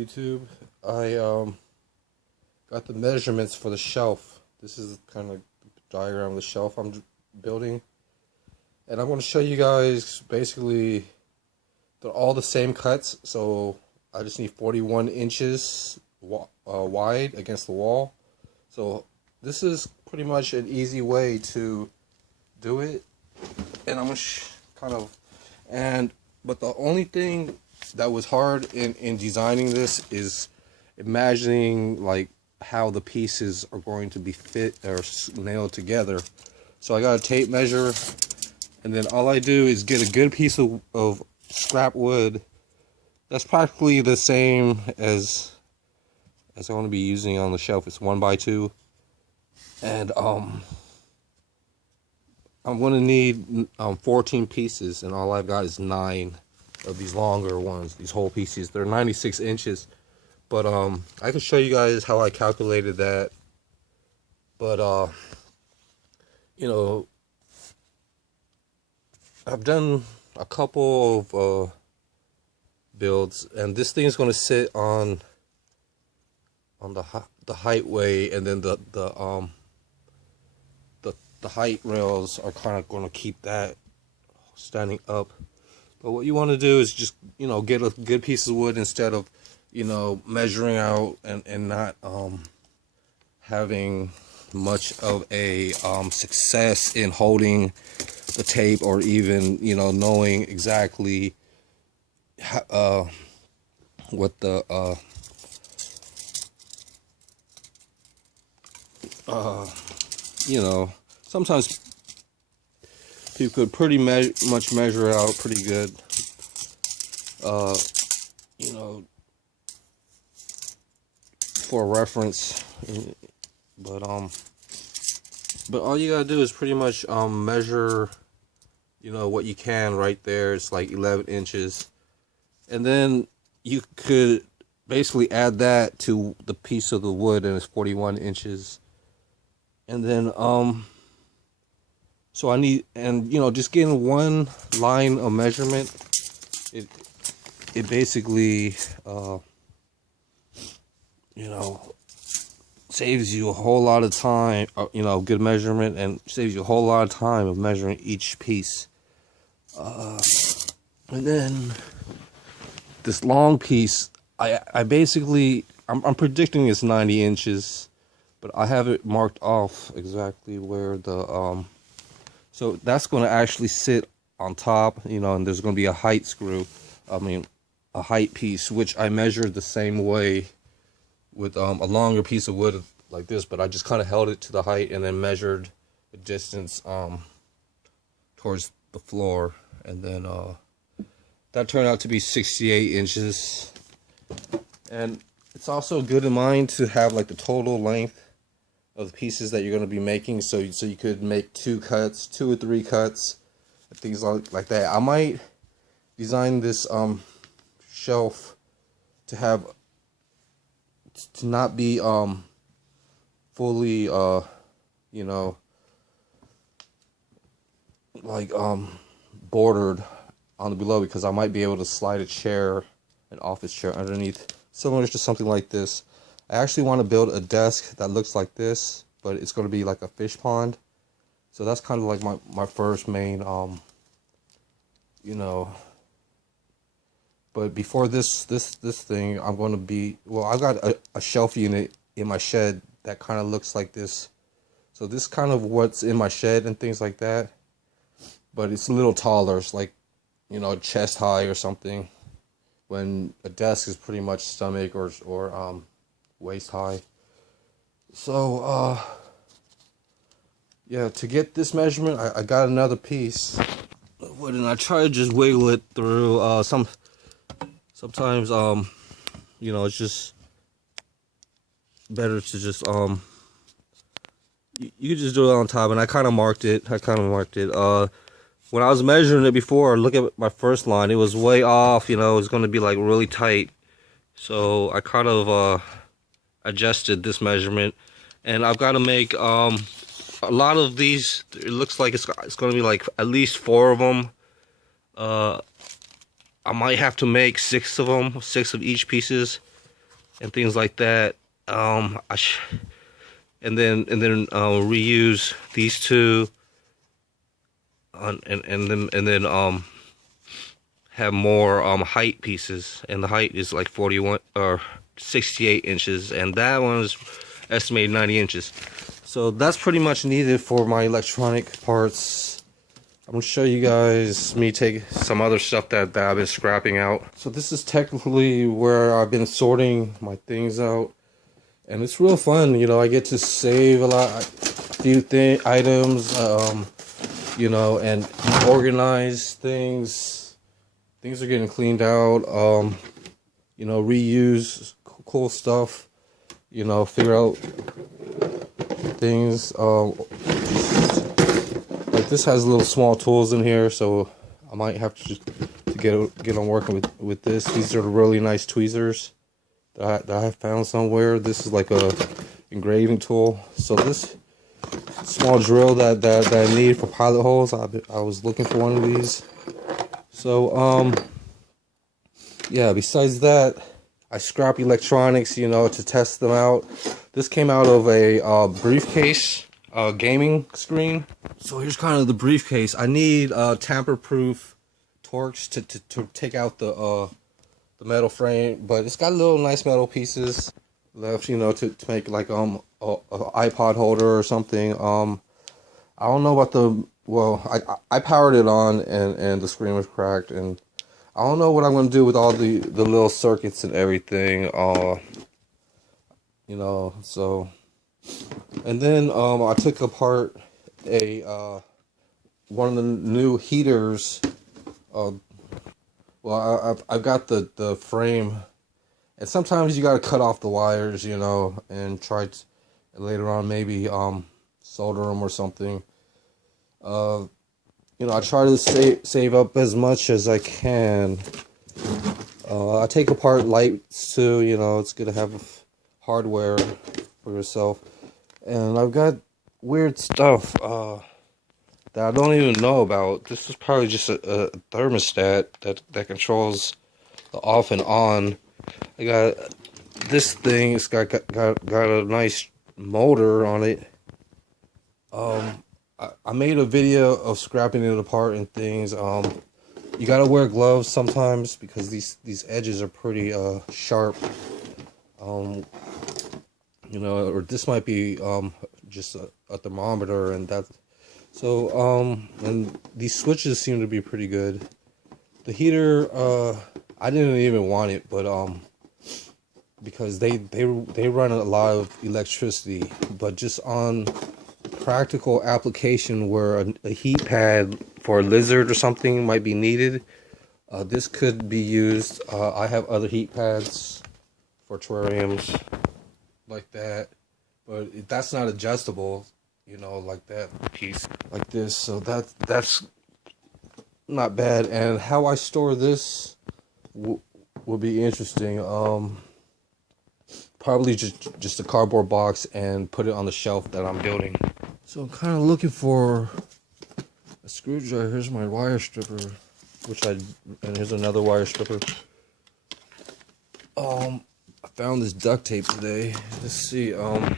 YouTube. I got the measurements for the shelf. This is kind of the diagram of the shelf I'm building, and I'm going to show you guys basically they're all the same cuts. So I just need 41 inches wide against the wall. So this is pretty much an easy way to do it, and I'm gonna but the only thing that was hard in designing this is imagining like how the pieces are going to be fit or nailed together. So I got a tape measure, and then all I do is get a good piece of scrap wood that's practically the same as I'm going to be using on the shelf. It's 1x2, and I'm going to need 14 pieces, and all I've got is 9 of these longer ones, these whole pieces. They're 96 inches, but I can show you guys how I calculated that. But you know, I've done a couple of builds, and this thing is going to sit on the height way, and then the height rails are kind of going to keep that standing up. But what you want to do is just, you know, get a good piece of wood instead of, you know, measuring out and not having much of a success in holding the tape, or even, you know, knowing exactly what the you know, sometimes people could pretty much measure out pretty good, you know, for reference. But all you gotta do is pretty much measure, you know, what you can right there. It's like 11 inches, and then you could basically add that to the piece of the wood, and it's 41 inches. And then so I need, and you know, just getting one line of measurement, it basically you know, saves you a whole lot of time, you know, good measurement, and saves you a whole lot of time of measuring each piece. And then this long piece, I basically, I'm predicting it's 90 inches, but I have it marked off exactly where the so that's going to actually sit on top, you know, and there's going to be a height screw, a height piece, which I measured the same way with a longer piece of wood like this, but I just kind of held it to the height and then measured the distance towards the floor, and then that turned out to be 68 inches. And it's also good in mind to have like the total length of the pieces that you're going to be making, so you could make 2 or 3 cuts, things like that. I might design this shelf to not be fully you know, like bordered on the below, because I might be able to slide a chair, an office chair, underneath, similar to something like this. I actually want to build a desk that looks like this, but it's going to be like a fish pond. So that's kind of like my first main you know. But before this thing, I'm going to be, well, I've got a shelf unit in my shed that kind of looks like this. So this kind of what's in my shed and things like that. But it's a little taller. It's like, you know, chest high or something, when a desk is pretty much stomach or waist high. So yeah, to get this measurement, I got another piece of wood, and I try to just wiggle it through. Sometimes you know, it's just better to just you could just do it on top, and I kind of marked it. When I was measuring it before, look at my first line, it was way off, you know, it's going to be like really tight. So I kind of adjusted this measurement, and I've got to make a lot of these. It looks like it's going to be like at least 4 of them. I might have to make 6 of them, 6 of each pieces, and things like that. And then reuse these two and then have more height pieces, and the height is like 41 or 68 inches, and that one is estimated 90 inches. So that's pretty much needed for my electronic parts. I'm gonna show you guys me take some other stuff that I've been scrapping out. So this is technically where I've been sorting my things out, and it's real fun. You know, I get to save a few items, you know, and organize things. Things are getting cleaned out. You know, reuse cool stuff. You know, figure out things. Like this has little small tools in here, so I might have to just get on working with this. These are really nice tweezers that I have found somewhere. This is like a engraving tool. So this small drill that I need for pilot holes, I was looking for one of these. So yeah, besides that, I scrap electronics, you know, to test them out. This came out of a briefcase, gaming screen. So here's kind of the briefcase. I need tamper-proof Torx to take out the metal frame, but it's got little nice metal pieces left, you know, to make like a iPod holder or something. I don't know about I powered it on and the screen was cracked, and I don't know what I'm gonna do with all the little circuits and everything. You know, so, and then I took apart one of the new heaters. Well, I've got the frame, and sometimes you gotta cut off the wires, you know, and try to later on maybe solder them or something. You know, I try to save up as much as I can. I take apart lights too, you know, it's good to have hardware for yourself. And I've got weird stuff that I don't even know about. This is probably just a thermostat that controls the off and on. I got this thing, it's got a nice motor on it. I made a video of scrapping it apart and things. You gotta wear gloves sometimes because these edges are pretty sharp. You know, or this might be just a thermometer, and that. So and these switches seem to be pretty good. The heater, I didn't even want it, but because they run a lot of electricity, but just on practical application where a heat pad for a lizard or something might be needed, this could be used. I have other heat pads for terrariums like that, but that's not adjustable, you know, like that piece like this. So that's not bad. And how I store this will be interesting. Probably just a cardboard box and put it on the shelf that I'm building. So I'm kind of looking for a screwdriver. Here's my wire stripper, and here's another wire stripper. I found this duct tape today. Let's see. Something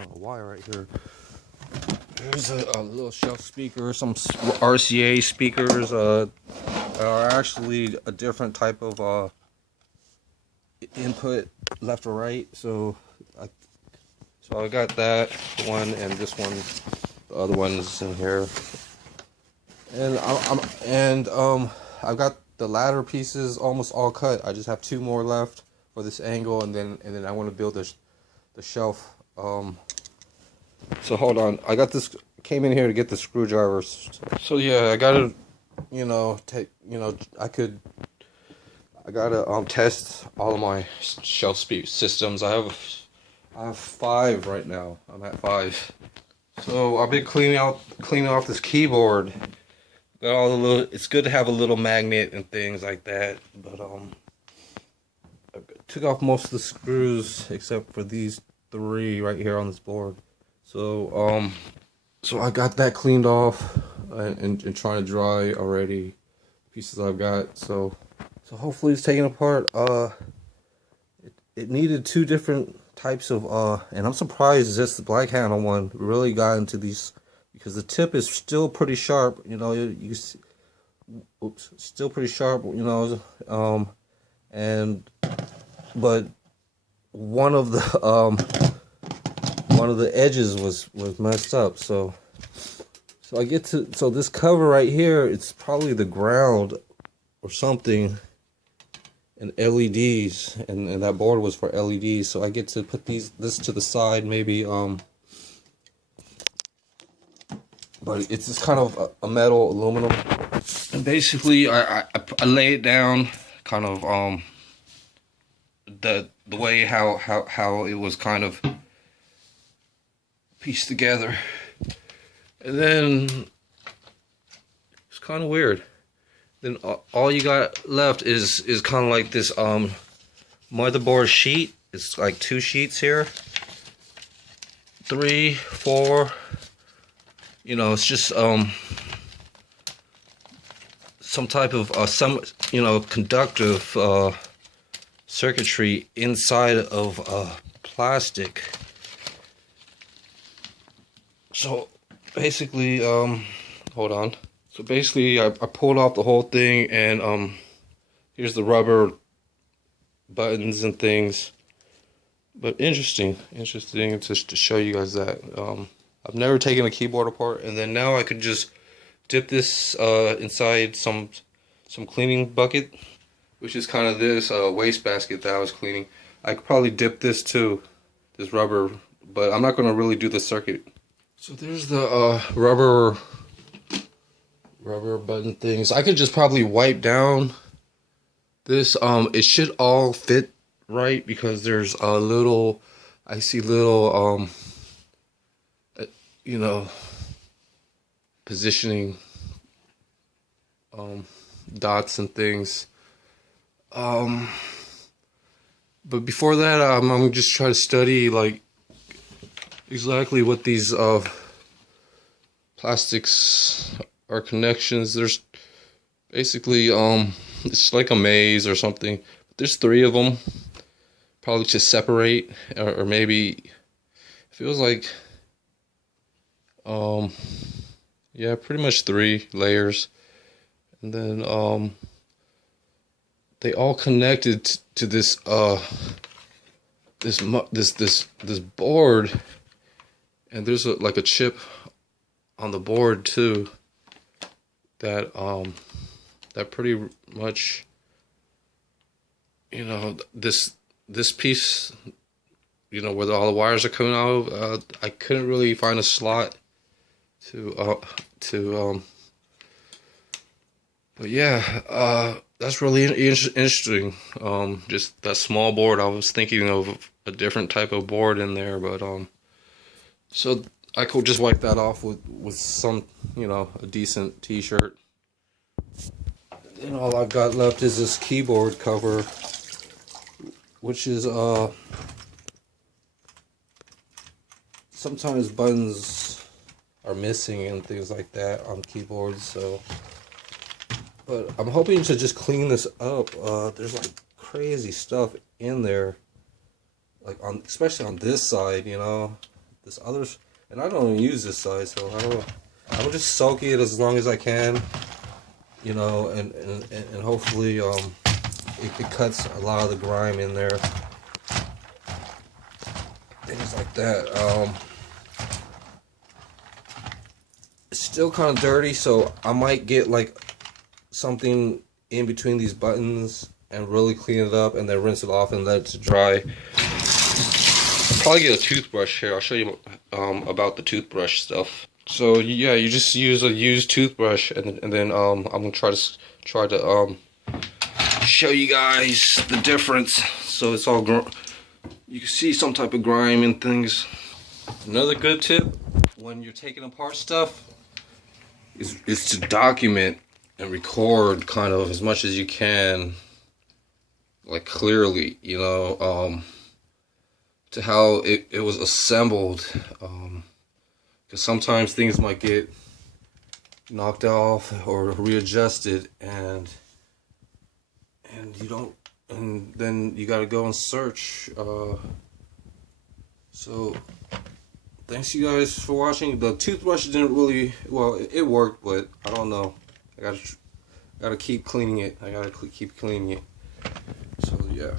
on a wire right here. There's a little shelf speaker. Some RCA speakers are actually a different type of input, left or right. So I got that one and this one. The other one's in here, and I've got the ladder pieces almost all cut. I just have two more left for this angle, and then I want to build the shelf. So hold on, I got this. Came in here to get the screwdrivers. So yeah, I gotta, you know, I gotta test all of my shelf speed systems. I have 5 right now. I'm at 5. So I've been cleaning off this keyboard. Got all the little. It's good to have a little magnet and things like that. But I took off most of the screws except for these 3 right here on this board. So so I got that cleaned off and trying to dry already. Pieces I've got. So hopefully it's taken apart. it needed two different types of and I'm surprised this black handle one really got into these, because the tip is still pretty sharp, you know. You see, oops, still pretty sharp, you know. And but one of the edges was messed up, so I get to, so this cover right here, it's probably the ground or something, and LEDs, and that board was for LEDs, so I get to put this to the side, maybe, but it's just kind of a metal aluminum, and basically I lay it down kind of the way how it was kind of pieced together, and then it's kind of weird. Then all you got left is kind of like this motherboard sheet. It's like 2 sheets here, 3, 4. You know, it's just some type of conductive circuitry inside of plastic. So basically, hold on. So basically, I pulled off the whole thing, and here's the rubber buttons and things. But interesting just to show you guys that. I've never taken a keyboard apart, and then now I could just dip this inside some cleaning bucket, which is kind of this waste basket that I was cleaning. I could probably dip this too, this rubber, but I'm not going to really do the circuit. So there's the rubber button things. I could just probably wipe down this. It should all fit right, because there's a little, I see little you know, positioning dots and things. But before that, I'm just trying to study like exactly what these plastics are connections. There's basically it's like a maze or something. There's 3 of them, probably to separate, or maybe it feels like yeah, pretty much 3 layers, and then they all connected to this this board, and there's like a chip on the board too that that pretty much, you know, this piece, you know, where all the wires are coming out of, I couldn't really find a slot to but yeah, that's really interesting. Just that small board. I was thinking of a different type of board in there, but so I could just wipe that off with some, you know, a decent t-shirt. Then all I've got left is this keyboard cover, which is sometimes buttons are missing and things like that on keyboards, so, but I'm hoping to just clean this up. There's like crazy stuff in there, like especially on this side, you know, this others, and I don't even use this side, so I'm just soaking it as long as I can, you know, and hopefully it cuts a lot of the grime in there, things like that. It's still kind of dirty, so I might get like something in between these buttons and really clean it up, and then rinse it off and let it dry. I'll probably get a toothbrush here. I'll show you about the toothbrush stuff. So yeah, you just use a used toothbrush, and then I'm gonna try to show you guys the difference. So it's all you can see some type of grime and things. Another good tip when you're taking apart stuff is to document and record kind of as much as you can, like clearly, you know, to how it was assembled, because sometimes things might get knocked off or readjusted, and you don't and then you gotta go and search. So thanks you guys for watching. The toothbrush didn't really, well, it worked, but I don't know. I gotta keep cleaning it. I gotta keep cleaning it. So yeah.